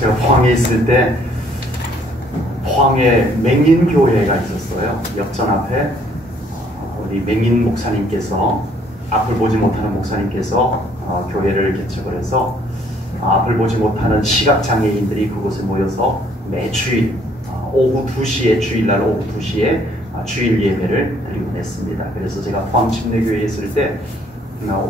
제가 포항에 있을 때 포항에 맹인교회가 있었어요. 역전 앞에 우리 맹인 목사님께서, 앞을 보지 못하는 목사님께서 교회를 개척을 해서 앞을 보지 못하는 시각장애인들이 그곳에 모여서 매주일 오후 2시에, 주일날 오후 2시에 주일 예배를 드리곤 했습니다. 그래서 제가 포항 침례교회에 있을 때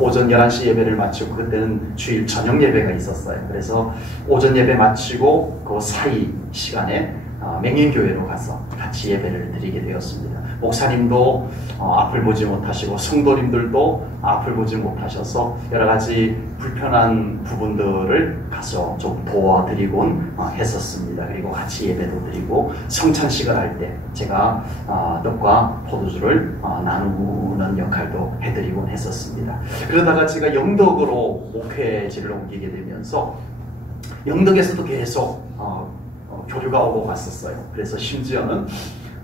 오전 11시 예배를 마치고, 그때는 주일 저녁 예배가 있었어요. 그래서 오전 예배 마치고 그 사이 시간에 맹인교회로 가서 같이 예배를 드리게 되었습니다. 목사님도 앞을 보지 못하시고 성도님들도 앞을 보지 못하셔서 여러 가지 불편한 부분들을 가서 좀 도와드리곤 했었습니다. 그리고 같이 예배도 드리고 성찬식을 할 때 제가 떡과 포도주를 나누는 역할도 해드리곤 했었습니다. 그러다가 제가 영덕으로 목회지를 옮기게 되면서 영덕에서도 계속 교류가 오고 갔었어요. 그래서 심지어는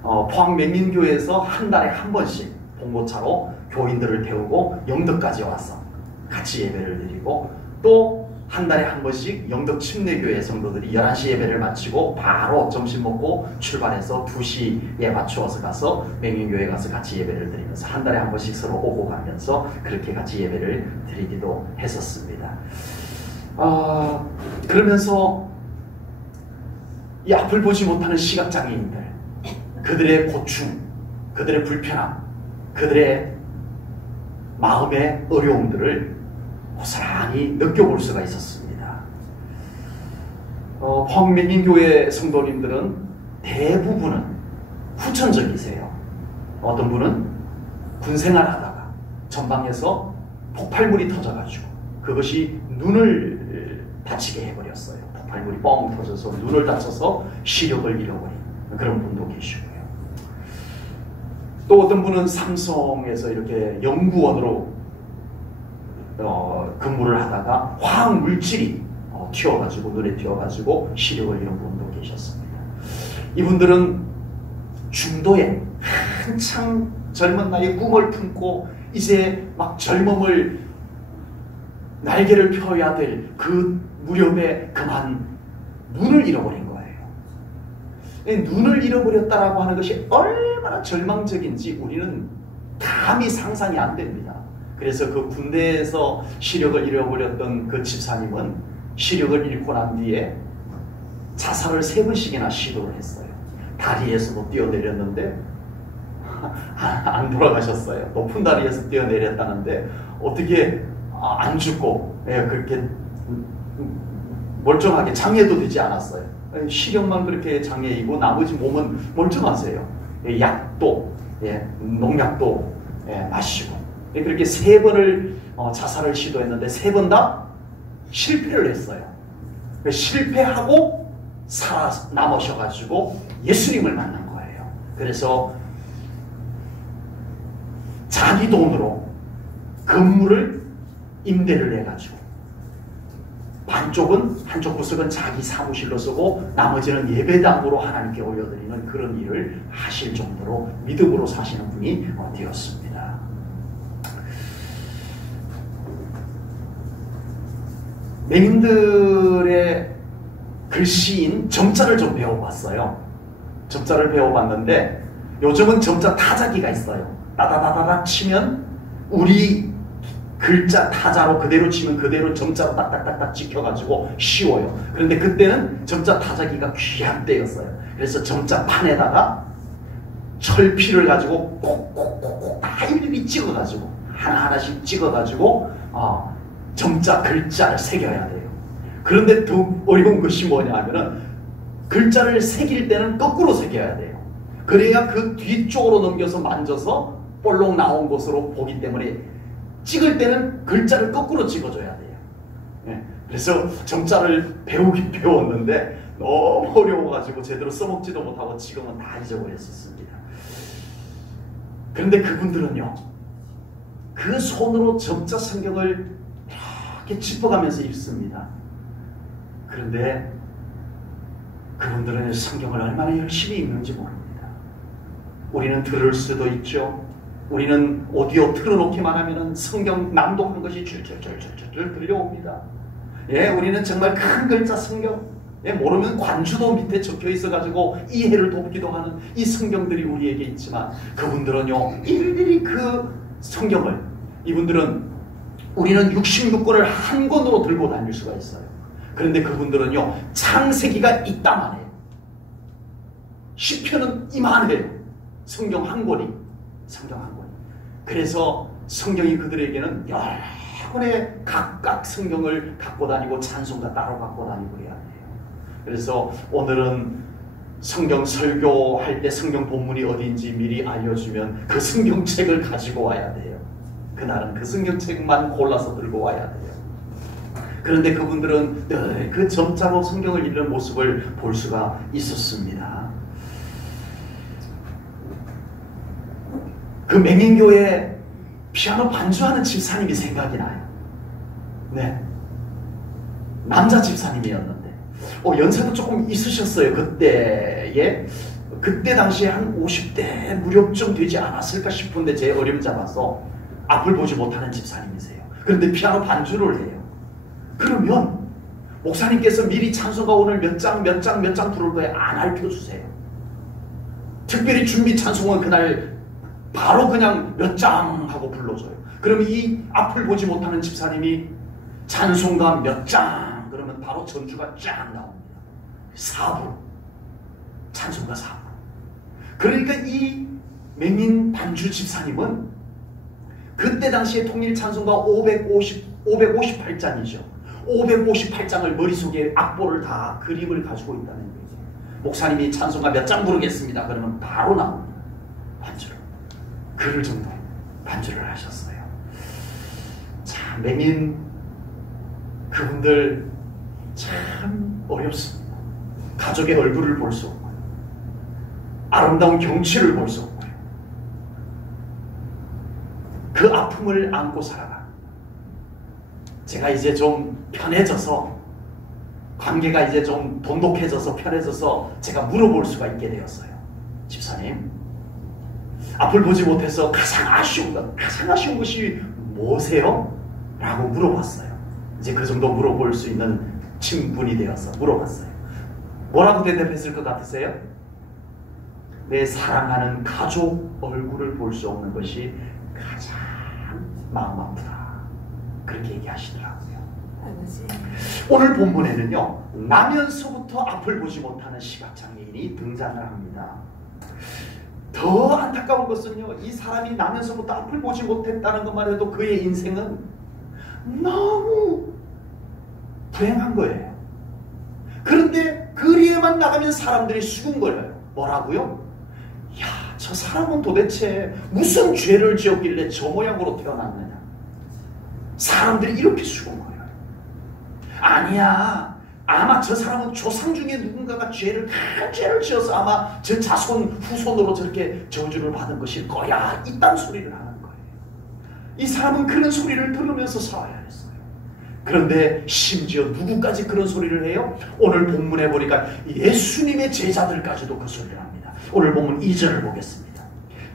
포항 맹인교회에서 한 달에 한 번씩 봉고차로 교인들을 태우고 영덕까지 와서 같이 예배를 드리고, 또 한 달에 한 번씩 영덕 침례교회 성도들이 11시 예배를 마치고 바로 점심 먹고 출발해서 2시에 맞추어서 가서 맹인교회 가서 같이 예배를 드리면서 한 달에 한 번씩 서로 오고 가면서 그렇게 같이 예배를 드리기도 했었습니다. 그러면서 이 앞을 보지 못하는 시각장애인들, 그들의 고충, 그들의 불편함, 그들의 마음의 어려움들을 고스란히 느껴볼 수가 있었습니다. 포항 맹인교회 성도님들은 대부분은 후천적이세요. 어떤 분은 군생활 하다가 전방에서 폭발물이 터져가지고 그것이 눈을 다치게 해버렸어요. 폭발물이 뻥 터져서 눈을 다쳐서 시력을 잃어버린 그런 분도 계시고요. 또 어떤 분은 삼성에서 이렇게 연구원으로 근무를 하다가 화학 물질이 튀어가지고 눈에 튀어가지고 시력을 잃은 분도 계셨습니다. 이분들은 중도에 한창 젊은 나이에 꿈을 품고 이제 막 젊음을 날개를 펴야 될 그 무렵에 그만 눈을 잃어버린 거예요. 눈을 잃어버렸다라고 하는 것이 얼마나 절망적인지 우리는 감히 상상이 안 됩니다. 그래서 그 군대에서 시력을 잃어버렸던 그 집사님은 시력을 잃고 난 뒤에 자살을 3번씩이나 시도를 했어요. 다리에서도 뛰어내렸는데 안 돌아가셨어요. 높은 다리에서 뛰어내렸다는데 어떻게 안 죽고 그렇게 멀쩡하게 장애도 되지 않았어요. 시력만 그렇게 장애이고 나머지 몸은 멀쩡하세요. 약도, 농약도 마시고 그렇게 3번을 자살을 시도했는데 3번 다 실패를 했어요. 실패하고 살아남으셔가지고 예수님을 만난 거예요. 그래서 자기 돈으로 건물을 임대를 해가지고 한쪽 구석은 자기 사무실로 쓰고 나머지는 예배당으로 하나님께 올려드리는 그런 일을 하실 정도로 믿음으로 사시는 분이 되었습니다. 맹인들의 글씨인 점자를 좀 배워봤어요. 점자를 배워봤는데 요즘은 점자 타자기가 있어요. 따다다다닥 치면 우리 글자 타자로 그대로 치면 그대로 점자로 딱딱딱딱 찍혀가지고 쉬워요. 그런데 그때는 점자 타자기가 귀한 때였어요. 그래서 점자판에다가 철피를 가지고 꼭꼭꼭꼭 다 일일이 찍어가지고 하나하나씩 찍어가지고 점자 글자를 새겨야 돼요. 그런데 더 어려운 것이 뭐냐 하면은 글자를 새길 때는 거꾸로 새겨야 돼요. 그래야 그 뒤쪽으로 넘겨서 만져서 볼록 나온 것으로 보기 때문에 찍을 때는 글자를 거꾸로 찍어줘야 돼요. 그래서 점자를 배우긴 배웠는데 너무 어려워가지고 제대로 써먹지도 못하고 지금은 다 잊어버렸었습니다. 그런데 그분들은요, 그 손으로 점자 성경을 이렇게 짚어가면서 읽습니다. 그런데 그분들은 성경을 얼마나 열심히 읽는지 모릅니다. 우리는 들을 수도 있죠. 우리는 오디오 틀어놓기만 하면 성경 낭독한 것이 줄줄줄줄줄 들려옵니다. 우리는 정말 큰 글자 성경 예, 모르면 관주도 밑에 적혀 있어가지고 이해를 돕기도 하는 이 성경들이 우리에게 있지만 그분들은요 일일이 그 성경을 이분들은 우리는 66권을 한 권으로 들고 다닐 수가 있어요. 그런데 그분들은요 창세기가 이따만 해요. 시편은 이만해요. 성경 한 권이. 그래서 성경이 그들에게는 여러 권의 각각 성경을 갖고 다니고 찬송가 따로 갖고 다니고 해야 돼요. 그래서 오늘은 성경 설교할 때 성경 본문이 어딘지 미리 알려주면 그 성경책을 가지고 와야 돼요. 그날은 그 성경책만 골라서 들고 와야 돼요. 그런데 그분들은 늘 그 점자로 성경을 읽는 모습을 볼 수가 있었습니다. 그 맹인교회 피아노 반주하는 집사님이 생각이 나요. 네, 남자 집사님이었는데 연세도 조금 있으셨어요. 그때 당시에 한 50대 무렵쯤 되지 않았을까 싶은데 제 어림잡아서 앞을 보지 못하는 집사님이세요. 그런데 피아노 반주를 해요. 그러면 목사님께서 미리 찬송가 오늘 몇 장 부를 거예요. 안 알려주세요. 특별히 준비 찬송은 그날 바로 그냥 몇 장 하고 불러줘요. 그러면 이 앞을 보지 못하는 집사님이 찬송가 몇 장 그러면 바로 전주가 쫙 나옵니다. 4부 찬송가 4부. 그러니까 이 맹인 반주 집사님은 그때 당시에 통일 찬송가 558장이죠. 558장을 머릿속에 악보를 다 그림을 가지고 있다는 거죠. 목사님이 찬송가 몇 장 부르겠습니다. 그러면 바로 나옵니다. 반주를. 그럴 정도로 반주를 하셨어요. 참 맹인 그분들 참 어렵습니다. 가족의 얼굴을 볼 수 없고요. 아름다운 경치를 볼 수 없고요. 그 아픔을 안고 살아가. 제가 이제 좀 편해져서 관계가 이제 좀 돈독해져서 편해져서 제가 물어볼 수가 있게 되었어요. 집사님, 앞을 보지 못해서 가장 아쉬운 것이 뭐세요? 라고 물어봤어요. 이제 그 정도 물어볼 수 있는 친분이 되어서 물어봤어요. 뭐라고 대답했을 것 같으세요? 내 사랑하는 가족 얼굴을 볼 수 없는 것이 가장 마음 아프다. 그렇게 얘기하시더라고요. 오늘 본문에는요, 나면서부터 앞을 보지 못하는 시각장애인이 등장을 합니다. 더 안타까운 것은요, 이 사람이 나면서부터 앞을 보지 못했다는 것만 해도 그의 인생은 너무 불행한 거예요. 그런데 거리에만 나가면 사람들이 수군거려요. 뭐라고요? 야, 저 사람은 도대체 무슨 죄를 지었길래 저 모양으로 태어났느냐. 사람들이 이렇게 수군거려요. 아니야, 아마 저 사람은 조상 중에 누군가가 큰 죄를 지어서 아마 저 자손 후손으로 저렇게 저주를 받은 것일 거야. 이딴 소리를 하는 거예요. 이 사람은 그런 소리를 들으면서 살아야 했어요. 그런데 심지어 누구까지 그런 소리를 해요? 오늘 본문에 보니까 예수님의 제자들까지도 그 소리를 합니다. 오늘 본문 2절을 보겠습니다.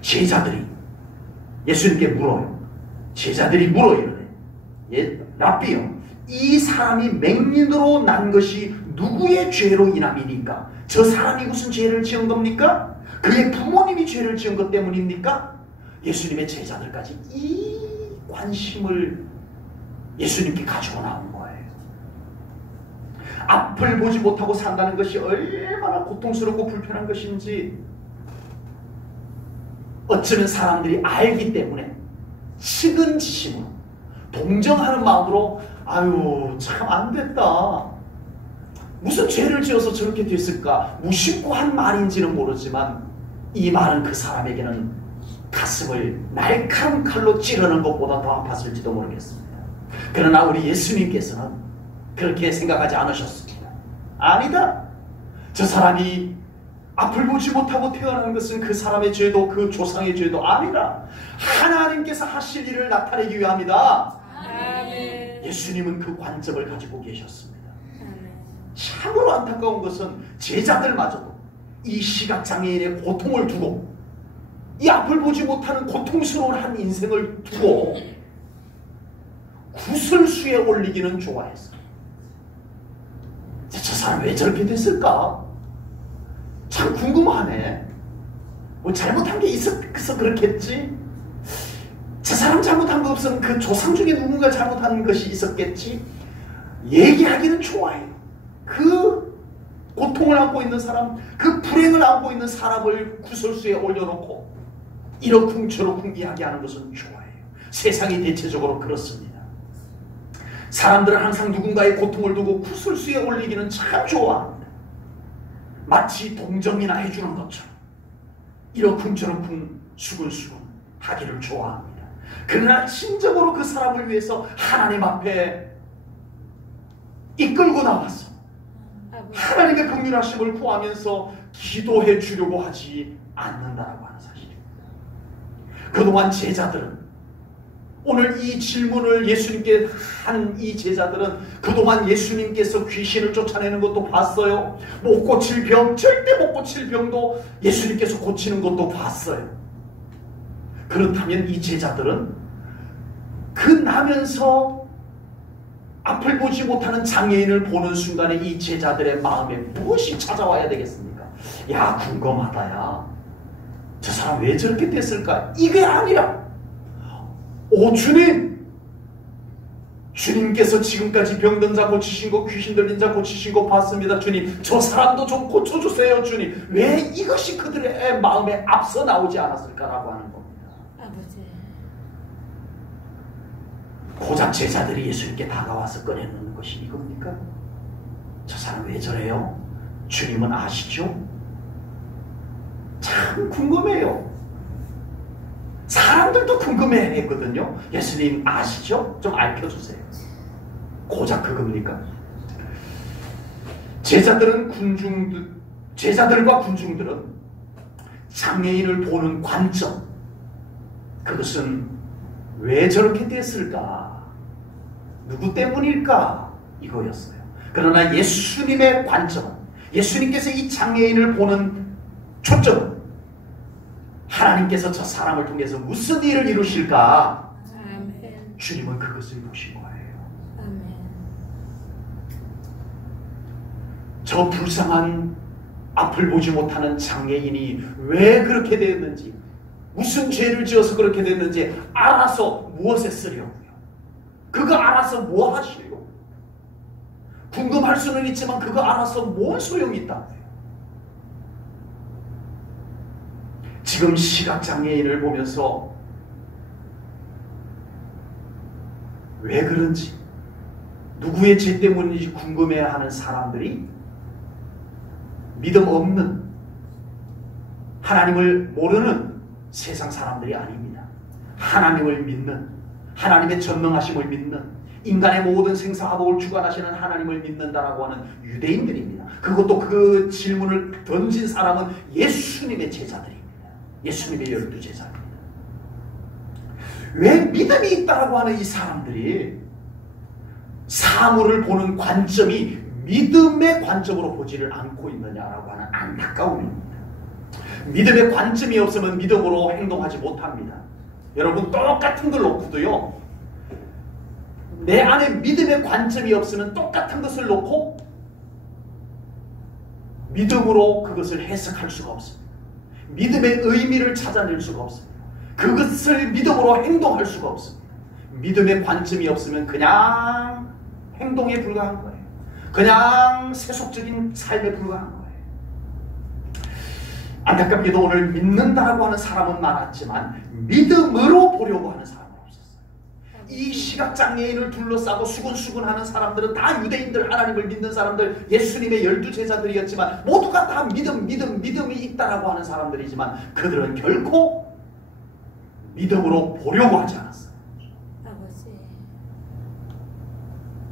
제자들이 예수님께 물어요. 제자들이 물어요. 랍비요, 이 사람이 맹인으로 난 것이 누구의 죄로 인함이니까? 저 사람이 무슨 죄를 지은 겁니까? 그의 부모님이 죄를 지은 것 때문입니까? 예수님의 제자들까지 이 관심을 예수님께 가지고 나온 거예요. 앞을 보지 못하고 산다는 것이 얼마나 고통스럽고 불편한 것인지 어쩌면 사람들이 알기 때문에 측은지심으로 동정하는 마음으로 아유 참 안됐다. 무슨 죄를 지어서 저렇게 됐을까? 무심코 한 말인지는 모르지만 이 말은 그 사람에게는 가슴을 날카로운 칼로 찌르는 것보다 더 아팠을지도 모르겠습니다. 그러나 우리 예수님께서는 그렇게 생각하지 않으셨습니다. 아니다. 저 사람이 앞을 보지 못하고 태어난 것은 그 사람의 죄도 그 조상의 죄도 아니라 하나님께서 하실 일을 나타내기 위함이다. 아멘. 예수님은 그 관점을 가지고 계셨습니다. 참으로 안타까운 것은 제자들마저도 이 시각장애인의 고통을 두고 이 앞을 보지 못하는 고통스러운 한 인생을 두고 구설수에 올리기는 좋아했어요. 저 사람 왜 저렇게 됐을까? 참 궁금하네. 뭐 잘못한 게 있어서 그렇겠지? 저 사람 잘못한 거 없으면 그 조상 중에 누군가 잘못한 것이 있었겠지? 얘기하기는 좋아해요. 그 고통을 안고 있는 사람, 그 불행을 안고 있는 사람을 구설수에 올려놓고 이러쿵저러쿵 이야기하는 것은 좋아해요. 세상이 대체적으로 그렇습니다. 사람들은 항상 누군가의 고통을 두고 구설수에 올리기는 참 좋아합니다. 마치 동정이나 해주는 것처럼 이러쿵저러쿵 수근수근 하기를 좋아합니다. 그러나 진정으로 그 사람을 위해서 하나님 앞에 이끌고 나와서 하나님의 긍휼하심을 구하면서 기도해 주려고 하지 않는다라고 하는 사실입니다. 그동안 제자들은, 오늘 이 질문을 예수님께 한 이 제자들은 그동안 예수님께서 귀신을 쫓아내는 것도 봤어요. 못 고칠 병, 절대 못 고칠 병도 예수님께서 고치는 것도 봤어요. 그렇다면 이 제자들은 그 나면서 앞을 보지 못하는 장애인을 보는 순간에 이 제자들의 마음에 무엇이 찾아와야 되겠습니까? 야, 궁금하다. 야, 저 사람 왜 저렇게 됐을까? 이게 아니라, 오 주님, 주님께서 지금까지 병든 자 고치신 거, 귀신 들린 자 고치신 거 봤습니다. 주님, 저 사람도 좀 고쳐주세요. 주님, 왜 이것이 그들의 마음에 앞서 나오지 않았을까라고 하는 겁니다. 아버지. 고작 제자들이 예수님께 다가와서 꺼내놓는 것이 이겁니까? 저 사람 왜 저래요? 주님은 아시죠? 참 궁금해요. 사람들도 궁금해했거든요. 예수님 아시죠? 좀 알려주세요. 고작 그겁니까? 제자들과 군중들은 장애인을 보는 관점, 그것은 왜 저렇게 됐을까? 누구 때문일까? 이거였어요. 그러나 예수님의 관점은, 예수님께서 이 장애인을 보는 초점은 하나님께서 저 사람을 통해서 무슨 일을 이루실까? 아멘. 주님은 그것을 보신 거예요. 아멘. 저 불쌍한 앞을 보지 못하는 장애인이 왜 그렇게 되었는지, 무슨 죄를 지어서 그렇게 됐는지 알아서 무엇에 쓰려고요? 그거 알아서 뭐 하시려고? 궁금할 수는 있지만 그거 알아서 뭔 소용이 있다고요? 지금 시각장애인을 보면서 왜 그런지, 누구의 죄 때문인지 궁금해하는 사람들이 믿음 없는, 하나님을 모르는 세상 사람들이 아닙니다. 하나님을 믿는, 하나님의 전능하심을 믿는, 인간의 모든 생사화복을 주관하시는 하나님을 믿는다라고 하는 유대인들입니다. 그것도 그 질문을 던진 사람은 예수님의 제자들입니다. 예수님의 12제자입니다. 왜 믿음이 있다라고 하는 이 사람들이 사물을 보는 관점이 믿음의 관점으로 보지를 않고 있느냐라고 하는 안타까움입니다. 믿음의 관점이 없으면 믿음으로 행동하지 못합니다. 여러분, 똑같은 걸 놓고도요, 내 안에 믿음의 관점이 없으면 똑같은 것을 놓고 믿음으로 그것을 해석할 수가 없습니다. 믿음의 의미를 찾아낼 수가 없습니다. 그것을 믿음으로 행동할 수가 없습니다. 믿음의 관점이 없으면 그냥 행동에 불과한 거예요. 그냥 세속적인 삶에 불과한 거예요. 안타깝게도 오늘 믿는다라고 하는 사람은 많았지만 믿음으로 보려고 하는 사람은 없었어요. 이 시각장애인을 둘러싸고 수근수근하는 사람들은 다 유대인들, 하나님을 믿는 사람들, 예수님의 12제자들이었지만 모두가 다 믿음이 있다라고 하는 사람들이지만 그들은 결코 믿음으로 보려고 하지 않았어요. 아버지.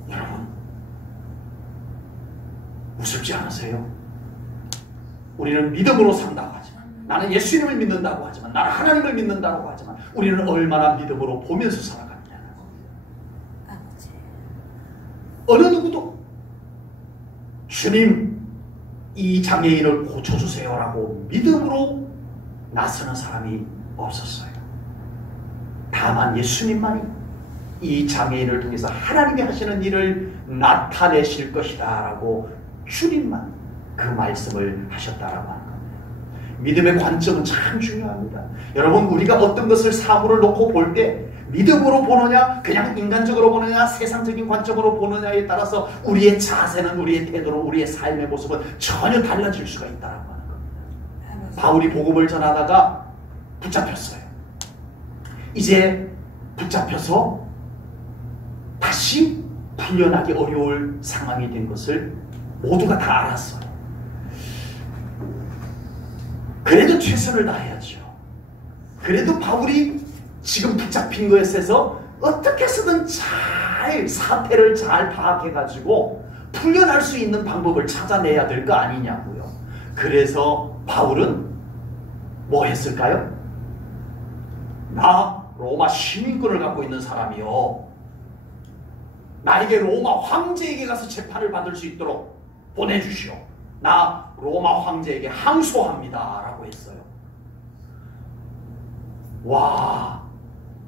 여러분, 우습지 않으세요? 우리는 믿음으로 산다고 하지만, 나는 예수님을 믿는다고 하지만, 나는 하나님을 믿는다고 하지만 우리는 얼마나 믿음으로 보면서 살아가느냐는 겁니다. 아버지. 어느 누구도 주님, 이 장애인을 고쳐주세요라고 믿음으로 나서는 사람이 없었어요. 다만 예수님만이 이 장애인을 통해서 하나님이 하시는 일을 나타내실 것이다 라고 주님만 그 말씀을 하셨다라고 하는 겁니다. 믿음의 관점은 참 중요합니다. 여러분, 우리가 어떤 것을 사물을 놓고 볼 때 믿음으로 보느냐, 그냥 인간적으로 보느냐, 세상적인 관점으로 보느냐에 따라서 우리의 자세는, 우리의 태도로, 우리의 삶의 모습은 전혀 달라질 수가 있다라고 하는 겁니다. 바울이 복음을 전하다가 붙잡혔어요. 이제 붙잡혀서 다시 풀려나기 어려울 상황이 된 것을 모두가 다 알았어요. 그래도 최선을 다해야죠. 그래도 바울이 지금 붙잡힌 것에서 어떻게 해서든 잘 사태를 잘 파악해가지고 풀려날 수 있는 방법을 찾아내야 될 거 아니냐고요. 그래서 바울은 뭐 했을까요? 나 로마 시민권을 갖고 있는 사람이요, 나에게 로마 황제에게 가서 재판을 받을 수 있도록 보내주시오. 나 로마 황제에게 항소합니다 라고 했어요. 와,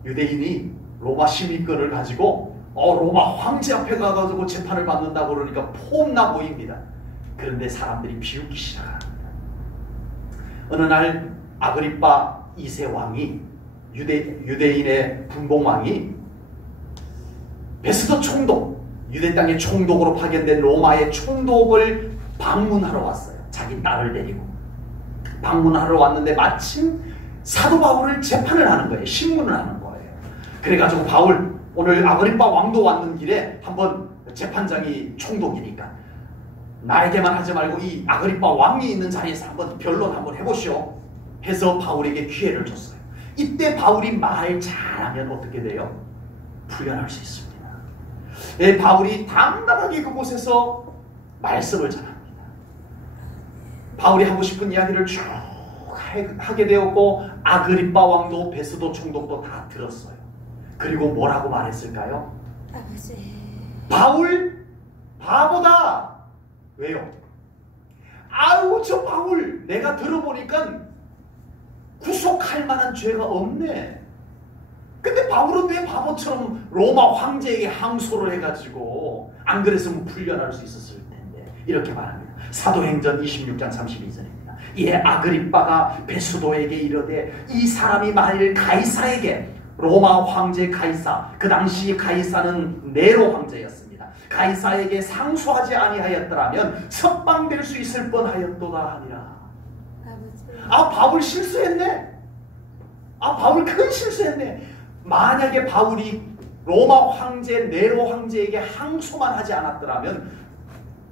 유대인이 로마 시민권을 가지고 로마 황제 앞에 가가지고 재판을 받는다고 그러니까 폼나 보입니다. 그런데 사람들이 비웃기 시작합니다. 어느 날 아그리빠 2세 왕이, 유대인의 분봉왕이 베스도 총독, 유대 땅의 총독으로 파견된 로마의 총독을 방문하러 왔어요. 자기 딸을 데리고 방문하러 왔는데 마침 사도 바울을 재판을 하는 거예요. 신문을 하는 거예요. 그래가지고 바울, 오늘 아그리빠 왕도 왔는 길에 한번 재판장이 총독이니까 나에게만 하지 말고 이 아그리빠 왕이 있는 자리에서 한번 변론 한번 해보시오 해서 바울에게 기회를 줬어요. 이때 바울이 말 잘하면 어떻게 돼요? 풀려날 수 있습니다. 네, 바울이 당당하게 그곳에서 말씀을 전합니다. 바울이 하고 싶은 이야기를 쭉 하게 되었고 아그리빠 왕도 베스도 총독도 다 들었어요. 그리고 뭐라고 말했을까요? 아버지. 바울 바보다. 왜요? 아우, 저 바울 내가 들어보니까 구속할 만한 죄가 없네. 근데 바울은 왜 바보처럼 로마 황제에게 항소를 해가지고 안 그랬으면 풀려날 수 있었을 텐데, 이렇게 말합니다. 사도행전 26장 32절입니다. 이에 아그리빠가 베스도에게 이르되 이 사람이 만일 가이사에게, 로마 황제 가이사, 그 당시 가이사는 네로 황제였습니다. 가이사에게 상소하지 아니하였더라면 석방될 수 있을 뻔하였도다 하니라. 아, 바울 실수했네. 아, 바울 큰 실수했네. 만약에 바울이 로마 황제 네로 황제에게 항소만 하지 않았더라면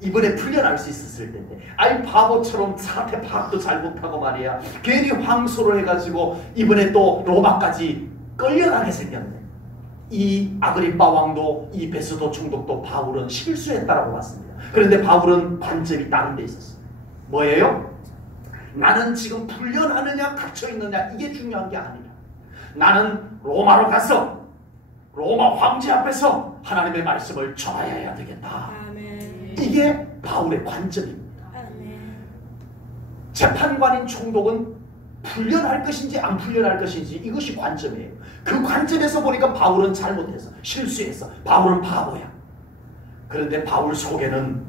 이번에 풀려날 수 있었을 텐데, 아이 바보처럼 사태 파악도 잘 못하고 말이야, 괜히 항소를 해가지고 이번에 또 로마까지 끌려가게 생겼네. 이 아그리빠 왕도 이 베스도 총독도 바울은 실수했다라고 봤습니다. 그런데 바울은 관점이 다른 데 있었어요. 뭐예요? 나는 지금 풀려나느냐 갇혀있느냐 이게 중요한 게 아니라, 나는 로마로 가서 로마 황제 앞에서 하나님의 말씀을 전해야 되겠다. 아멘. 이게 바울의 관점입니다. 아멘. 재판관인 총독은 풀려날 것인지 안 풀려날 것인지 이것이 관점이에요. 그 관점에서 보니까 바울은 잘못해서 실수했어. 바울은 바보야. 그런데 바울 속에는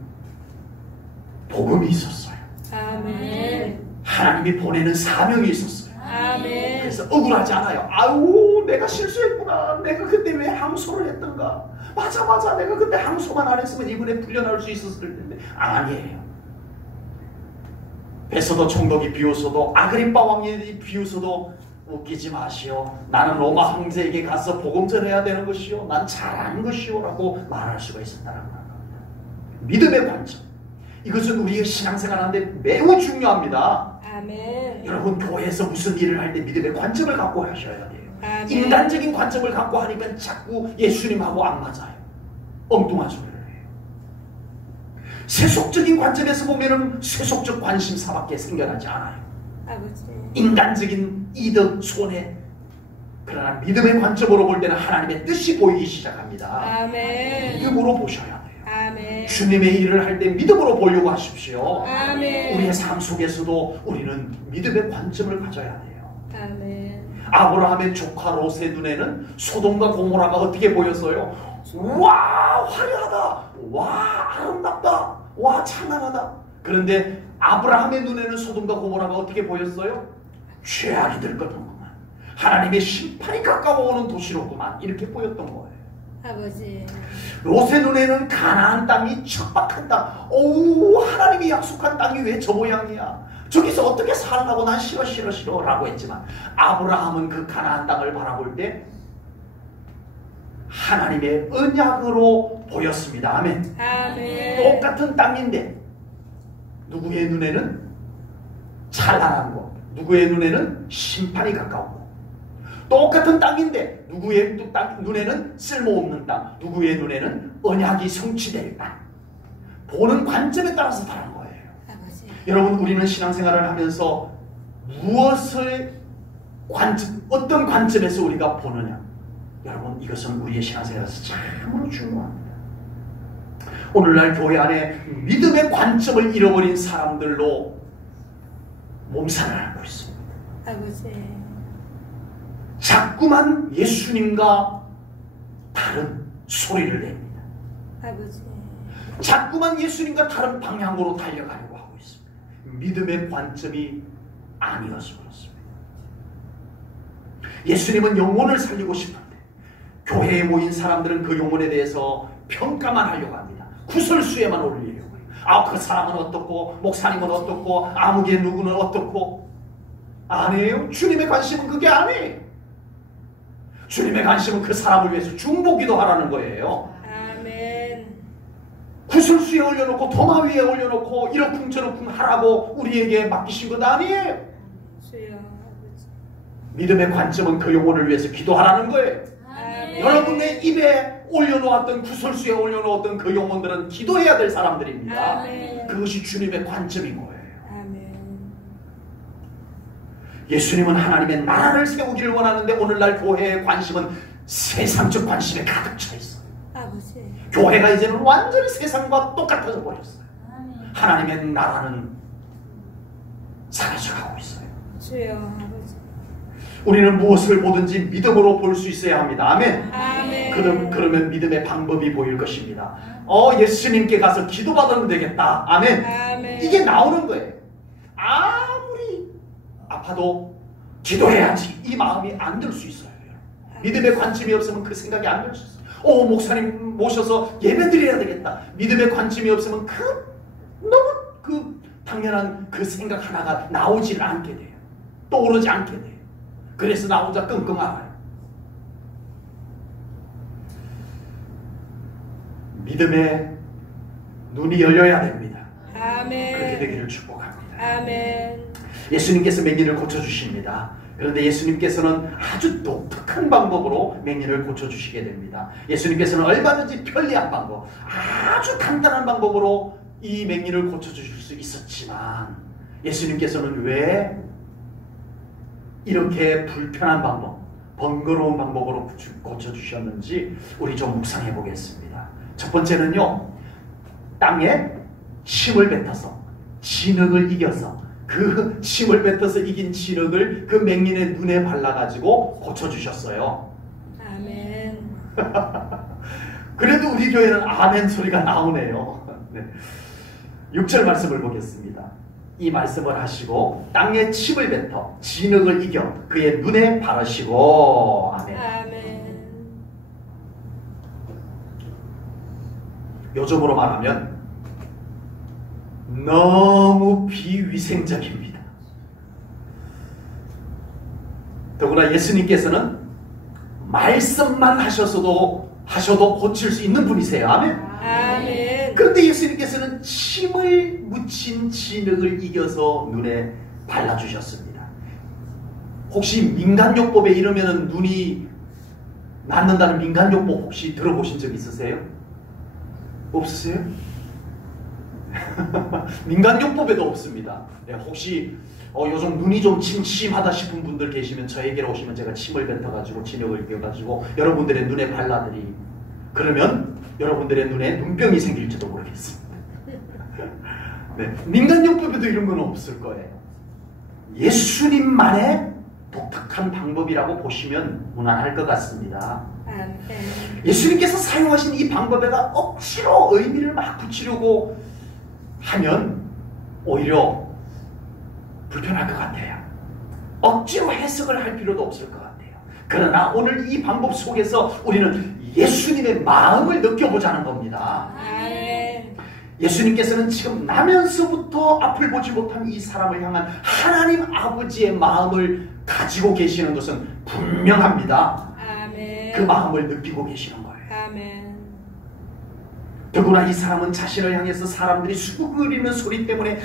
복음이 있었어요. 아멘. 하나님이 보내는 사명이 있었어요. 아멘. 그래서 억울하지 않아요. 아우, 내가 실수했구나. 내가 그때 왜 항소를 했던가. 맞아. 내가 그때 항소만 안 했으면 이번에 풀려날 수 있었을 텐데. 아니에요. 베스도 총독이 비웃어도, 아그리빠 왕이 비웃어도 웃기지 마시오. 나는 로마 황제에게 가서 복음 전해야 되는 것이오. 난 잘하는 것이오 라고 말할 수가 있었다는 겁니다. 믿음의 관점. 이것은 우리의 신앙생활하는데 매우 중요합니다. 아멘. 여러분, 교회에서 무슨 일을 할 때 믿음의 관점을 갖고 하셔야 돼요. 아멘. 인간적인 관점을 갖고 하니까 자꾸 예수님하고 안 맞아요. 엉뚱한 소리를 해요. 세속적인 관점에서 보면은 세속적 관심사밖에 생겨나지 않아요. 아버지. 인간적인 이득, 손해. 그러나 믿음의 관점으로 볼 때는 하나님의 뜻이 보이기 시작합니다. 아멘. 믿음으로 보셔야 돼요. 아멘. 주님의 일을 할 때 믿음으로 보려고 하십시오. 아멘. 우리의 삶 속에서도 우리는 믿음의 관점을 가져야 돼요. 아멘. 아브라함의 조카 롯의 눈에는 소돔과 고모라가 어떻게 보였어요? 와, 화려하다. 와, 아름답다. 와, 찬란하다. 그런데 아브라함의 눈에는 소돔과 고모라가 어떻게 보였어요? 죄악이 될 것같구만. 하나님의 심판이 가까워오는 도시로구만. 이렇게 보였던 거예요. 아버지. 롯의 눈에는 가나안 땅이 척박한 땅. 오, 하나님이 약속한 땅이 왜 저 모양이야? 저기서 어떻게 살라고? 난 싫어 싫어 싫어 라고 했지만 아브라함은 그 가나안 땅을 바라볼 때 하나님의 언약으로 보였습니다. 아멘. 아멘. 똑같은 땅인데 누구의 눈에는 찬란한 것, 누구의 눈에는 심판이 가까운 것. 똑같은 땅인데 누구의 눈에는 쓸모없는 땅, 누구의 눈에는 언약이 성취될 땅. 보는 관점에 따라서 다른 거예요. 아버지. 여러분, 우리는 신앙생활을 하면서 무엇을 어떤 관점에서 우리가 보느냐. 여러분, 이것은 우리의 신앙생활에서 참으로 중요합니다. 오늘날 교회 안에 믿음의 관점을 잃어버린 사람들로 몸살을 앓고 있습니다. 아버지. 자꾸만 예수님과 다른 소리를 냅니다. 아버지. 자꾸만 예수님과 다른 방향으로 달려가려고 하고 있습니다. 믿음의 관점이 아니어서 그렇습니다. 예수님은 영혼을 살리고 싶은데 교회에 모인 사람들은 그 영혼에 대해서 평가만 하려고 합니다. 구설수에만 올리려고 해요. 아, 그 사람은 어떻고, 목사님은 어떻고, 아무개 누구는 어떻고. 아니에요. 주님의 관심은 그게 아니에요. 주님의 관심은 그 사람을 위해서 중보기도 하라는 거예요. 아멘. 구설수에 올려놓고 도마 위에 올려놓고 이러쿵저러쿵 하라고 우리에게 맡기신 것 아니에요. 주여. 아버지. 믿음의 관점은 그 영혼을 위해서 기도하라는 거예요. 아멘. 여러분의 입에 올려놓았던 구설수에 올려놓았던 그 영혼들은 기도해야 될 사람들입니다. 아멘. 그것이 주님의 관점인 거예요. 아멘. 예수님은 하나님의 나라를 세우기를 원하는데 오늘날 교회의 관심은 세상적 관심에 가득 차 있어요. 아버지. 교회가 이제는 완전히 세상과 똑같아져 버렸어요. 아멘. 하나님의 나라는 사라져가고 있어요. 주여. 아버지. 우리는 무엇을 보든지 믿음으로 볼 수 있어야 합니다. 아멘. 아멘. 그러면 믿음의 방법이 보일 것입니다. 예수님께 가서 기도받으면 되겠다. 아멘. 아멘. 이게 나오는 거예요. 아무리 아파도 기도해야지 이 마음이 안 들 수 있어요. 믿음의 관심이 없으면 그 생각이 안 들 수 있어요. 목사님 모셔서 예배 드려야 되겠다. 믿음의 관심이 없으면 너무 당연한 그 생각 하나가 나오질 않게 돼요. 떠오르지 않게 돼요. 그래서 나 혼자 끙끙 앓아요. 믿음의 눈이 열려야 됩니다. 아멘. 그렇게 되기를 축복합니다. 아멘. 예수님께서 맹인을 고쳐주십니다. 그런데 예수님께서는 아주 독특한 방법으로 맹인을 고쳐주시게 됩니다. 예수님께서는 얼마든지 편리한 방법, 아주 간단한 방법으로 이 맹인을 고쳐주실 수 있었지만 예수님께서는 왜 이렇게 불편한 방법, 번거로운 방법으로 고쳐주셨는지 우리 좀 묵상해 보겠습니다. 첫 번째는요, 땅에 침을 뱉어서 진흙을 이겨서 그 침을 뱉어서 이긴 진흙을 그 맹인의 눈에 발라가지고 고쳐주셨어요. 아멘. 그래도 우리 교회는 아멘 소리가 나오네요. 네. 6절 말씀을 보겠습니다. 이 말씀을 하시고 땅에 침을 뱉어 진흙을 이겨 그의 눈에 바르시고. 아멘. 아멘. 요즘으로 말하면 너무 비위생적입니다. 더구나 예수님께서는 말씀만 하셔도 고칠 수 있는 분이세요. 아멘. 아멘. 그런데 예수님께서는 침을 묻힌 진흙을 이겨서 눈에 발라주셨습니다. 혹시 민간요법에 이러면 눈이 낫는다는 민간요법 혹시 들어보신 적 있으세요? 없으세요? 민간요법에도 없습니다. 네, 혹시 요즘 눈이 좀 침침하다 싶은 분들 계시면 저에게로 오시면 제가 침을 뱉어가지고 진흙을 이겨가지고 여러분들의 눈에 발라드리. 그러면 여러분들의 눈에 눈병이 생길지도 모르겠습니다. 네, 민간요법에도 이런 건 없을 거예요. 예수님만의 독특한 방법이라고 보시면 무난할 것 같습니다. 아멘. 예수님께서 사용하신 이 방법에다 억지로 의미를 막 붙이려고 하면 오히려 불편할 것 같아요. 억지로 해석을 할 필요도 없을 것 같아요. 그러나 오늘 이 방법 속에서 우리는 예수님의 마음을 느껴보자는 겁니다. 아멘. 예수님께서는 지금 나면서부터 앞을 보지 못한 이 사람을 향한 하나님 아버지의 마음을 가지고 계시는 것은 분명합니다. 아멘. 그 마음을 느끼고 계시는 거예요. 아멘. 더구나 이 사람은 자신을 향해서 사람들이 수그리는 소리 때문에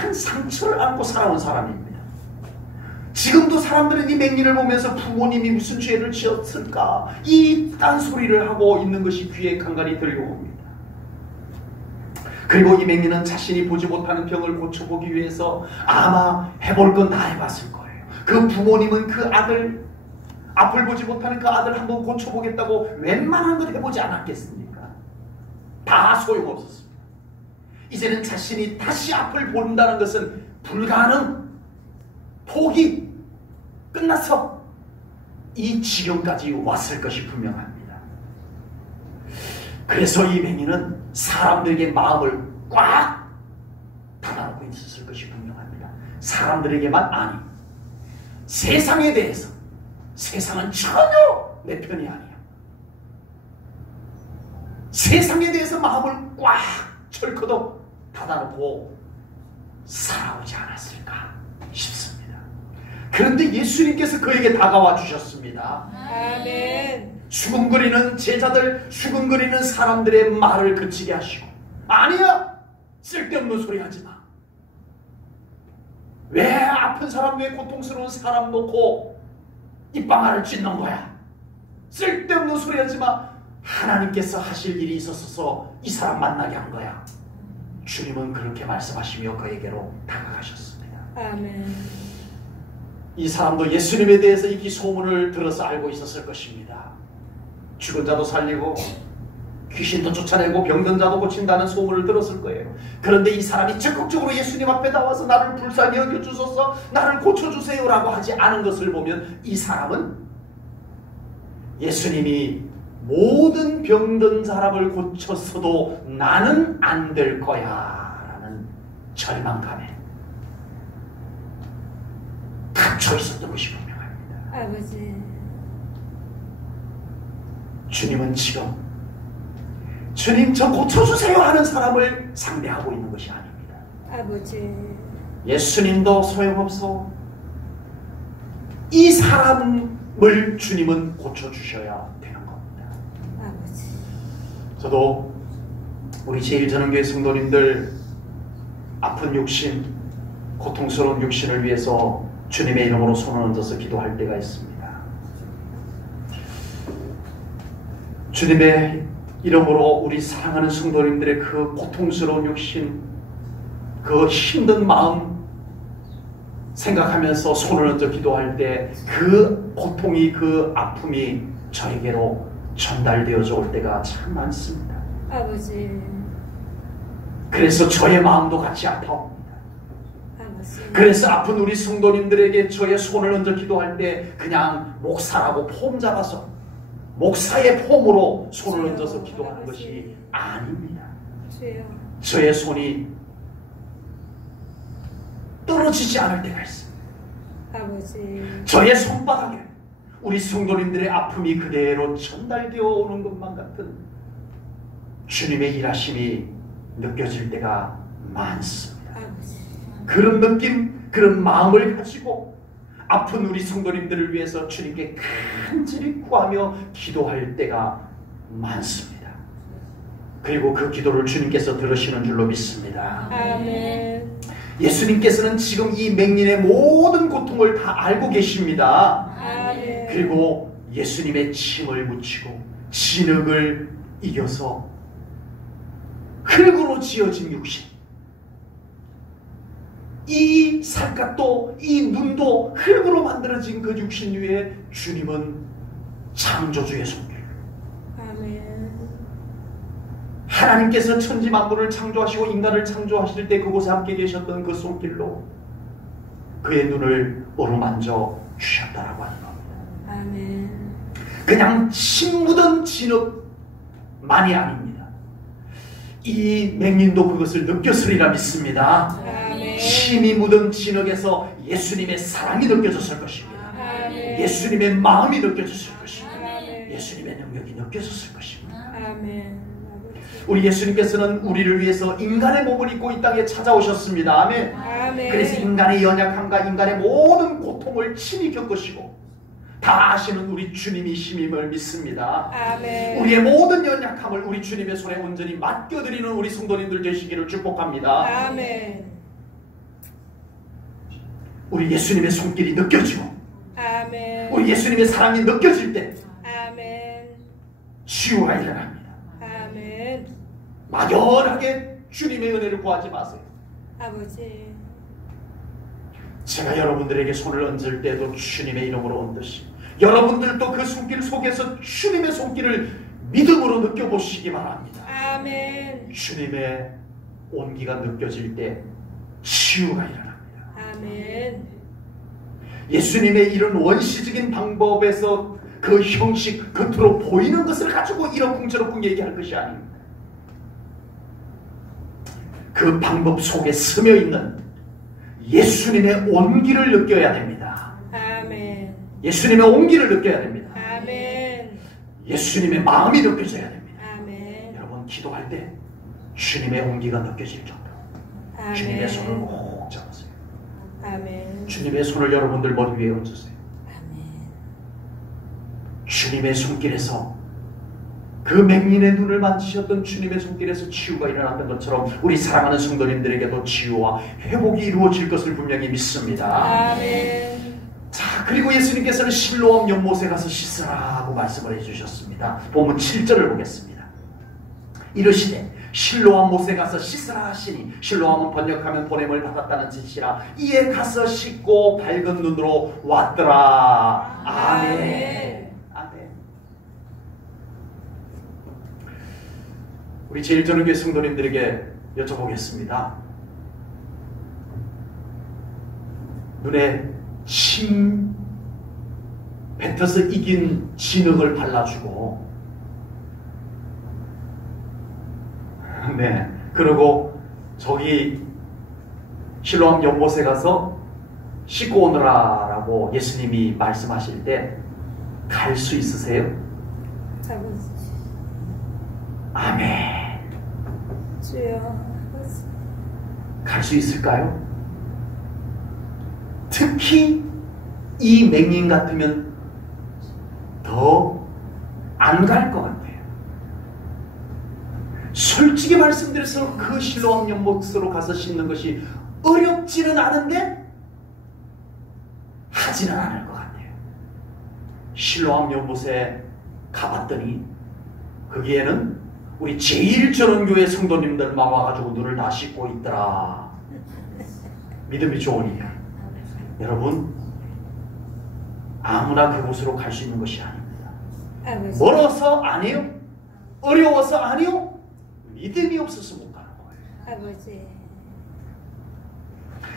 큰 상처를 안고 살아온 사람입니다. 지금도 사람들은 이 맹인을 보면서 부모님이 무슨 죄를 지었을까 이 딴소리를 하고 있는 것이 귀에 간간히 들려옵니다. 그리고 이 맹인은 자신이 보지 못하는 병을 고쳐보기 위해서 아마 해볼 건 다 해봤을 거예요. 그 부모님은 그 아들, 앞을 보지 못하는 그 아들 한번 고쳐보겠다고 웬만한 걸 해보지 않았겠습니까? 다 소용없었습니다. 이제는 자신이 다시 앞을 본다는 것은 불가능, 포기, 끝났어. 이 지경까지 왔을 것이 분명합니다. 그래서 이 맹인은 사람들에게 마음을 꽉 닫아놓고 있었을 것이 분명합니다. 사람들에게만 아니, 세상에 대해서, 세상은 전혀 내 편이 아니야. 세상에 대해서 마음을 꽉 철커덕 닫아놓고 살아오지 않았을까 싶습니다. 그런데 예수님께서 그에게 다가와 주셨습니다. 아멘. 수군거리는 제자들, 수군거리는 사람들의 말을 그치게 하시고, 아니야! 쓸데없는 소리 하지 마. 왜 아픈 사람, 왜 고통스러운 사람 놓고 입방아를 찢는 거야? 쓸데없는 소리 하지 마. 하나님께서 하실 일이 있었어서 이 사람 만나게 한 거야. 주님은 그렇게 말씀하시며 그에게로 다가가셨습니다. 아멘. 이 사람도 예수님에 대해서 이 소문을 들어서 알고 있었을 것입니다. 죽은 자도 살리고 귀신도 쫓아내고 병든 자도 고친다는 소문을 들었을 거예요. 그런데 이 사람이 적극적으로 예수님 앞에 나와서 나를 불쌍히 여겨주소서, 나를 고쳐주세요 라고 하지 않은 것을 보면 이 사람은 예수님이 모든 병든 사람을 고쳤어도 나는 안 될 거야 라는 절망감에 갇혀 있었던 것이 분명합니다. 아버지. 주님은 지금 주님 저 고쳐주세요 하는 사람을 상대하고 있는 것이 아닙니다. 아버지. 예수님도 소용없어. 이 사람을 주님은 고쳐주셔야 되는 겁니다. 아버지. 저도 우리 제1전원교회 성도님들 아픈 육신, 고통스러운 육신을 위해서 주님의 이름으로 손을 얹어서 기도할 때가 있습니다. 주님의 이름으로 우리 사랑하는 성도님들의 그 고통스러운 육신, 그 힘든 마음 생각하면서 손을 얹어 기도할 때 그 고통이, 그 아픔이 저에게로 전달되어져 올 때가 참 많습니다. 아버지. 그래서 저의 마음도 같이 아파옵니다. 아버지. 그래서 아픈 우리 성도님들에게 저의 손을 얹어 기도할 때 그냥 목사라고 폼 잡아서 목사의 폼으로 손을 얹어서 기도하는 것이 아닙니다. 주여. 저의 손이 떨어지지 않을 때가 있습니다. 아버지. 저의 손바닥에 우리 성도님들의 아픔이 그대로 전달되어 오는 것만 같은 주님의 일하심이 느껴질 때가 많습니다. 아버지. 그런 느낌, 그런 마음을 가지고 아픈 우리 성도님들을 위해서 주님께 간절히 구하며 기도할 때가 많습니다. 그리고 그 기도를 주님께서 들으시는 줄로 믿습니다. 아멘. 예수님께서는 지금 이 맹인의 모든 고통을 다 알고 계십니다. 아멘. 그리고 예수님의 침을 묻히고 진흙을 이겨서 흙으로 지어진 육신, 이 살갗도 이 눈도 흙으로 만들어진 그 육신 위에 주님은 창조주의 손길, 아멘. 하나님께서 천지 만물을 창조하시고 인간을 창조하실 때 그곳에 함께 계셨던 그 손길로 그의 눈을 어루만져 주셨다라고 하는 겁니다. 아멘. 그냥 침 묻은 진흙만이 아닙니다. 이 맹인도 그것을 느꼈으리라 믿습니다. 아멘. 침이 묻은 진흙에서 예수님의 사랑이 느껴졌을 것입니다. 아멘. 예수님의 마음이 느껴졌을 것입니다. 아멘. 예수님의 능력이 느껴졌을 것입니다. 아멘. 우리 예수님께서는 우리를 위해서 인간의 몸을 입고 이 땅에 찾아오셨습니다. 아멘. 아멘. 그래서 인간의 연약함과 인간의 모든 고통을 친히 겪으시고 다 아시는 우리 주님이 힘임을 믿습니다. 아멘. 우리의 모든 연약함을 우리 주님의 손에 온전히 맡겨드리는 우리 성도님들 되시기를 축복합니다. 아멘. 우리 예수님의 손길이 느껴지고 아멘. 우리 예수님의 사랑이 느껴질 때 아멘. 치유가 일어납니다. 아멘. 막연하게 주님의 은혜를 구하지 마세요. 아버지. 제가 여러분들에게 손을 얹을 때도 주님의 이름으로 얹듯이 여러분들도 그 손길 속에서 주님의 손길을 믿음으로 느껴보시기 바랍니다. 아멘. 주님의 온기가 느껴질 때 치유가 일어납니다. 아멘. 예수님의 이런 원시적인 방법에서 그 형식, 겉으로 보이는 것을 가지고 이러쿵저러쿵 얘기할 것이 아닙니다. 그 방법 속에 스며 있는 예수님의 온기를 느껴야 됩니다. 아멘. 예수님의 온기를 느껴야 됩니다. 아멘. 예수님의 마음이 느껴져야 됩니다. 아멘. 여러분 기도할 때 주님의 온기가 느껴질 정도로 아멘. 주님의 손을 꼭 잡으세요. 아멘. 주님의 손을 여러분들 머리 위에 얹으세요. 아멘. 주님의 손길에서 그 맹인의 눈을 만지셨던 주님의 손길에서 치유가 일어났던 것처럼 우리 사랑하는 성도님들에게도 치유와 회복이 이루어질 것을 분명히 믿습니다. 아멘. 자, 그리고 예수님께서는 실로암 연못에 가서 씻으라고 말씀을 해주셨습니다. 본문 7절을 보겠습니다. 이르시되 실로암 못에 가서 씻으라 하시니 실로암은 번역하면 보냄을 받았다는 뜻이라 이에 가서 씻고 밝은 눈으로 왔더라. 아멘. 아멘. 우리 제일전원교회 성도님들에게 여쭤보겠습니다. 눈에 침 뱉어서 이긴 진흙을 발라주고 네, 그리고 저기 실로암 연못에 가서 씻고 오너라 라고 예수님이 말씀하실 때 갈 수 있으세요? 아버지. 아멘. 주여. 아버지. 갈 수 있을까요? 특히 이 맹인 같으면 더 안 갈 것 같아요. 솔직히 말씀드려서 그 실로암 연못으로 가서 씻는 것이 어렵지는 않은데 하지는 않을 것 같아요. 실로암 연못에 가봤더니 거기에는 우리 제일전원교회 성도님들만 와가지고 눈을 다 씻고 있더라. 믿음이 좋으니까. 여러분 아무나 그곳으로 갈 수 있는 것이 아닙니다. 아버지. 멀어서 아니요? 어려워서 아니요? 믿음이 없어서 못 가는 거예요. 아버지.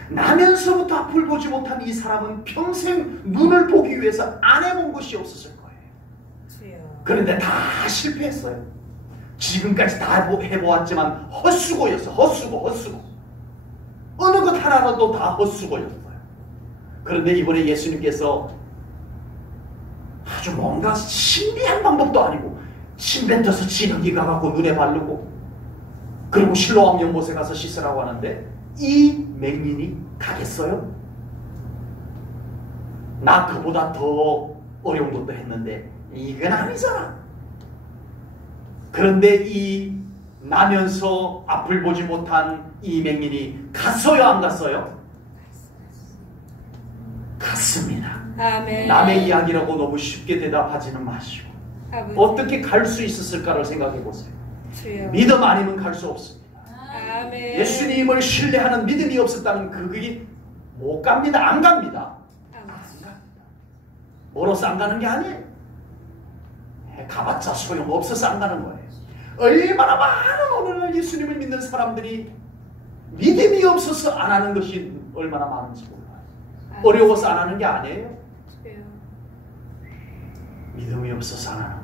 나면서부터 앞을 보지 못한 이 사람은 평생 눈을 보기 위해서 안 해본 것이 없었을 거예요. 주여. 그런데 다 실패했어요. 지금까지 다 해보았지만 헛수고였어. 헛수고. 어느 것 하나라도 다 헛수고였어요. 그런데 이번에 예수님께서 아주 뭔가 신비한 방법도 아니고 침 뱉어서 진흙이 가갖고 눈에 바르고 그리고 실로암 연못에 가서 씻으라고 하는데 이 맹인이 가겠어요? 나 그보다 더 어려운 것도 했는데 이건 아니잖아. 그런데 이 나면서 앞을 보지 못한 이 맹인이 갔어요? 안 갔어요? 갔습니다. 아멘. 남의 이야기라고 너무 쉽게 대답하지는 마시고 아버지. 어떻게 갈 수 있었을까를 생각해 보세요. 주여. 믿음 아니면 갈 수 없습니다. 아멘. 예수님을 신뢰하는 믿음이 없었다는 그게 못 갑니다. 안 갑니다. 아버지. 멀어서 안 가는 게 아니에요. 가봤자 소용없어서 안 가는 거예요. 얼마나 많은 오늘날 예수님을 믿는 사람들이 믿음이 없어서 안 하는 것이 얼마나 많은지 몰라요. 어려워서 안 하는 게 아니에요. 주여. 믿음이 없어서 안 하는 거예요.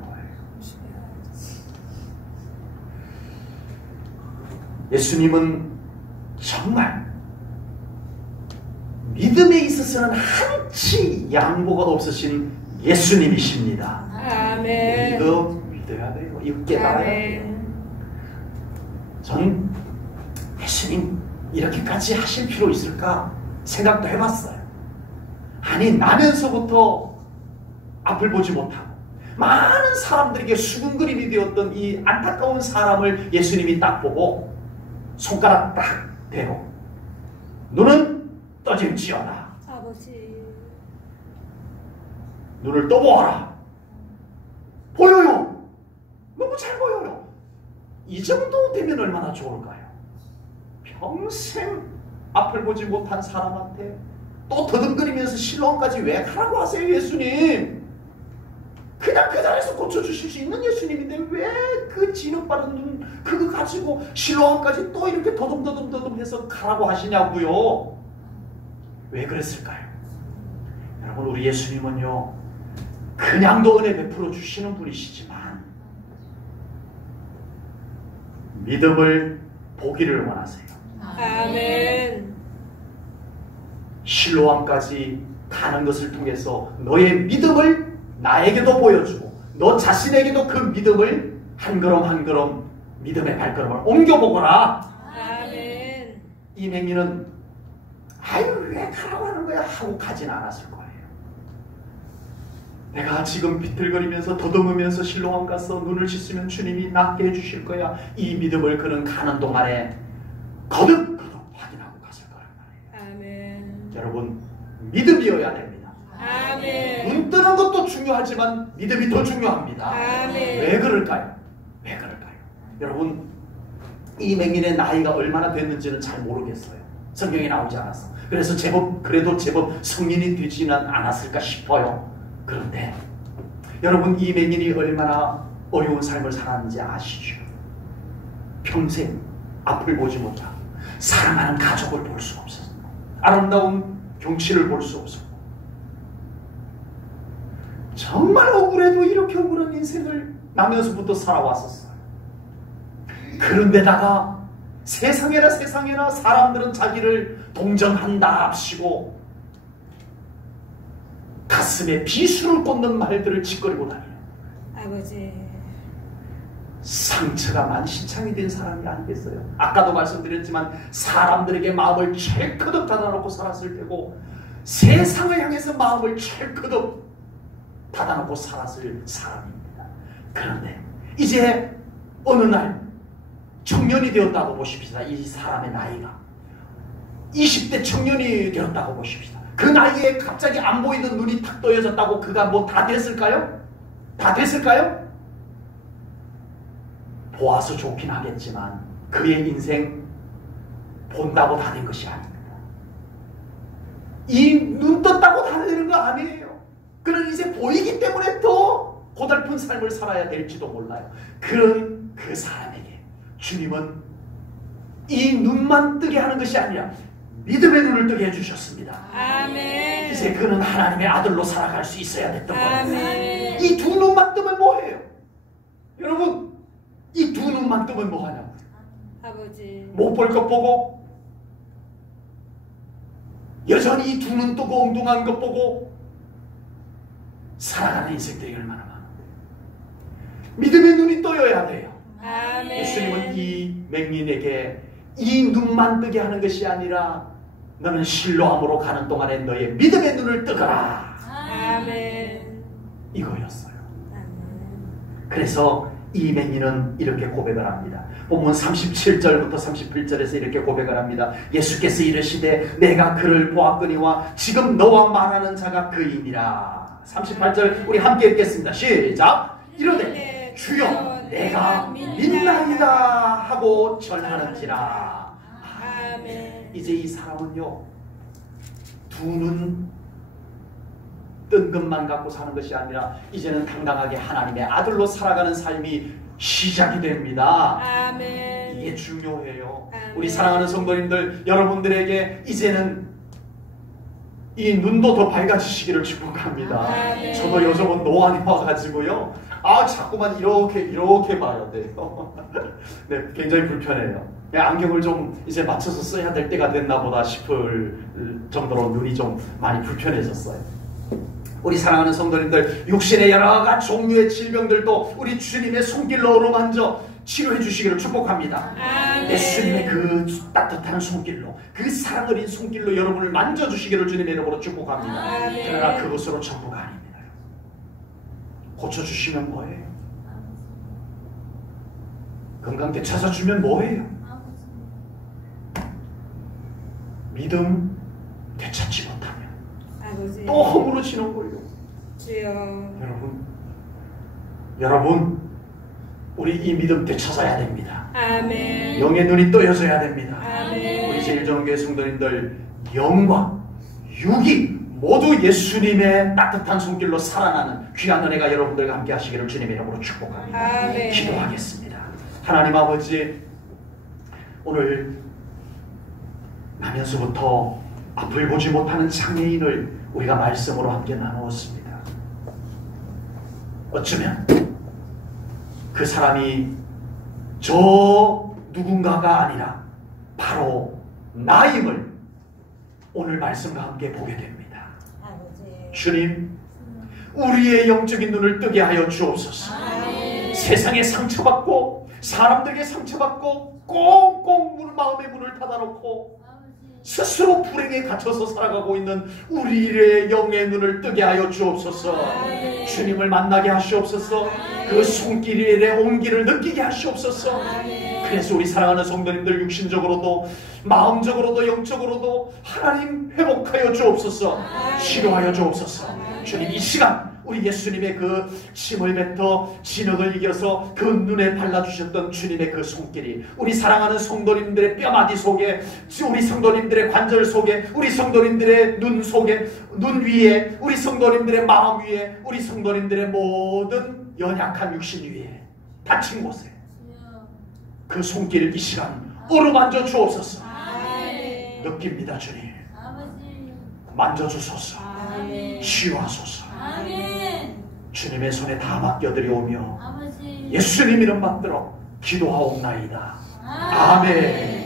예수님은 정말 믿음에 있어서는 한치 양보가 없으신 예수님이십니다. 아멘. 이거 믿어야 돼요. 이거 깨달아야 돼요. 전 예수님 이렇게까지 하실 필요 있을까 생각도 해봤어요. 아니 나면서부터 앞을 보지 못하고 많은 사람들에게 수군거림이 되었던 이 안타까운 사람을 예수님이 딱 보고 손가락 딱 대고 눈은 떠질지어다. 아버지. 눈을 떠보아라. 보여요. 너무 잘 보여요. 이 정도 되면 얼마나 좋을까요? 평생 앞을 보지 못한 사람한테 또 더듬거리면서 실로암까지 왜 가라고 하세요, 예수님? 그냥 그 자리에서 고쳐주실 수 있는 예수님인데 왜 그 진흙바른 눈 그거 가지고 실로암까지 또 이렇게 더듬더듬 해서 가라고 하시냐고요? 왜 그랬을까요? 여러분, 우리 예수님은요 그냥도 은혜 베풀어 주시는 분이시지만 믿음을 보기를 원하세요. 아멘. 실로암까지 가는 것을 통해서 너의 믿음을 나에게도 보여주고 너 자신에게도 그 믿음을 한 걸음 한 걸음 믿음의 발걸음을 옮겨보거라. 아멘. 이 맹인은 아유 왜 가라고 하는 거야 하고 가진 않았을 거예요. 내가 지금 비틀거리면서 더듬으면서 실로암 가서 눈을 씻으면 주님이 낫게 해주실 거야. 이 믿음을 그는 가는 동안에 거듭거듭 확인하고 갔을 거란 말이에요. 아멘. 여러분, 믿음이어야 됩니다. 아멘. 눈 뜨는 것도 중요하지만 믿음이 더 중요합니다. 아멘. 왜 그럴까요? 왜 그럴까요? 여러분, 이 맹인의 나이가 얼마나 됐는지는 잘 모르겠어요. 성경에 나오지 않았어. 그래서 그래도 제법 성인이 되지는 않았을까 싶어요. 그런데 여러분, 이 맹인이 얼마나 어려운 삶을 살았는지 아시죠? 평생 앞을 보지 못하고 사랑하는 가족을 볼 수 없었고 아름다운 경치를 볼 수 없었고 정말 억울해도 이렇게 억울한 인생을 나면서부터 살아왔었어요. 그런데다가 세상에나 사람들은 자기를 동정한다 합시고 가슴에 비수를 꽂는 말들을 짓거리고 다녀요. 아버지. 상처가 만신창이 된 사람이 아니겠어요? 아까도 말씀드렸지만 사람들에게 마음을 철커덕 닫아놓고 살았을 테고 세상을 향해서 마음을 철커덕 닫아놓고 살았을 사람입니다. 그런데 이제 어느 날 청년이 되었다고 보십시다. 이 사람의 나이가 20대 청년이 되었다고 보십시다. 그 나이에 갑자기 안 보이던 눈이 탁 떠여졌다고 그가 뭐 다 됐을까요? 다 됐을까요? 보아서 좋긴 하겠지만 그의 인생 본다고 다 된 것이 아닙니다. 이 눈 떴다고 다 되는 거 아니에요. 그는 이제 보이기 때문에 더 고달픈 삶을 살아야 될지도 몰라요. 그런 그 사람에게 주님은 이 눈만 뜨게 하는 것이 아니라 믿음의 눈을 뜨게 해주셨습니다. 아멘. 이제 그는 하나님의 아들로 살아갈 수 있어야 됐던 거예요. 아멘. 이 두 눈만 뜨면 뭐해요? 여러분, 이 두 눈만 뜨면 뭐하냐고요? 아버지. 못 볼 것 보고 여전히 이 두 눈 뜨고 엉뚱한 것 보고 살아가는 인생들이 얼마나 많은데 믿음의 눈이 떠여야 돼요. 아멘. 예수님은 이 맹인에게 이 눈만 뜨게 하는 것이 아니라 너는 실로암으로 가는 동안에 너의 믿음의 눈을 뜨거라. 아멘. 이거였어요. 아멘. 그래서 이 맹인은 이렇게 고백을 합니다. 본문 37절부터 38절에서 이렇게 고백을 합니다. 예수께서 이르시되 내가 그를 보았거니와 지금 너와 말하는 자가 그이니라. 38절 우리 함께 읽겠습니다. 시작. 이르되 주여 내가 믿나이다 하고 절하는지라. 아멘. 이제 이 사람은요 두 눈 뜬 것만 갖고 사는 것이 아니라 이제는 당당하게 하나님의 아들로 살아가는 삶이 시작이 됩니다. 아멘. 이게 중요해요. 아멘. 우리 사랑하는 성도님들, 여러분들에게 이제는 이 눈도 더 밝아지시기를 축복합니다. 아멘. 저도 요즘은 노안이 와가지고요 자꾸만 이렇게 봐야 돼요. 네, 굉장히 불편해요. 안경을 좀 이제 맞춰서 써야 될 때가 됐나 보다 싶을 정도로 눈이 좀 많이 불편해졌어요. 우리 사랑하는 성도님들, 육신의 여러 가지 종류의 질병들도 우리 주님의 손길로 어루만져 치료해 주시기를 축복합니다. 예수님의 그 따뜻한 손길로, 그 사랑 어린 손길로 여러분을 만져주시기를 주님의 이름으로 축복합니다. 그러나 그것으로 전부가 아닙니다. 고쳐주시면 뭐예요? 건강 되찾아주면 뭐예요? 믿음 되찾지 못하면 아버지. 또 허물어지는 거예요. 주여. 여러분, 우리 이 믿음 되찾아야 됩니다. 아멘. 영의 눈이 떠여져야 됩니다. 아멘. 우리 제일정교회 성도님들, 영과 육이 모두 예수님의 따뜻한 손길로 살아나는 귀한 은혜가 여러분들과 함께 하시기를 주님의 이름으로 축복합니다. 아멘. 기도하겠습니다. 하나님 아버지, 오늘 나면서부터 앞을 보지 못하는 장애인을 우리가 말씀으로 함께 나누었습니다. 어쩌면 그 사람이 저 누군가가 아니라 바로 나임을 오늘 말씀과 함께 보게 됩니다. 주님, 우리의 영적인 눈을 뜨게 하여 주옵소서. 세상에 상처받고 사람들에게 상처받고 꽁꽁 마음의 문을 닫아놓고 스스로 불행에 갇혀서 살아가고 있는 우리의 영의 눈을 뜨게 하여 주옵소서. 주님을 만나게 하시옵소서. 그 손길의 온기를 느끼게 하시옵소서. 그래서 우리 사랑하는 성도님들, 육신적으로도 마음적으로도 영적으로도 하나님 회복하여 주옵소서. 치료하여 주옵소서. 주님, 이 시간 우리 예수님의 그 힘을 뱉어 진흙을 이겨서 그 눈에 발라주셨던 주님의 그 손길이 우리 사랑하는 성도님들의 뼈마디 속에, 우리 성도님들의 관절 속에, 우리 성도님들의 눈 속에, 눈 위에, 우리 성도님들의 마음 위에, 우리 성도님들의 모든 연약한 육신 위에, 다친 곳에 그 손길을 이 시간 어루만져 주옵소서. 느낍니다. 주님, 만져주소서. 치유하소서. 주님의 손에 다 맡겨드리오며 예수님 이름 받들어 기도하옵나이다. 아멘.